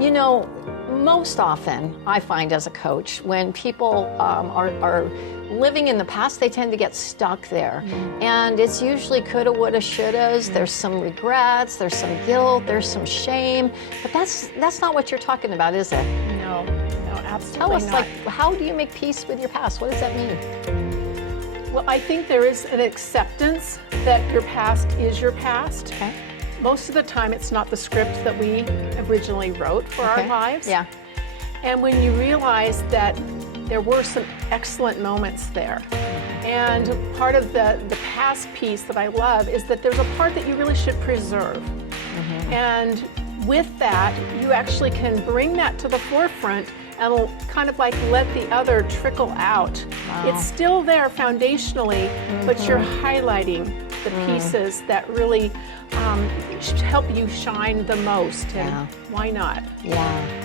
You know, most often I find as a coach, when people are living in the past, they tend to get stuck there. And it's usually coulda, woulda, shouldas. There's some regrets, there's some guilt, there's some shame. But that's not what you're talking about, is it? No, absolutely Tell us, not. like, how do you make peace with your past? What does that mean? Well, I think there is an acceptance that your past is your past. Okay. Most of the time, it's not the script that we originally wrote for our lives. Yeah. And when you realize that there were some excellent moments there, and part of the past piece that I love is that there's a part that you really should preserve. And with that, you actually can bring that to the forefront and kind of like let the other trickle out. Wow. It's still there foundationally, but you're highlighting the pieces that really help you shine the most. And why not? Yeah.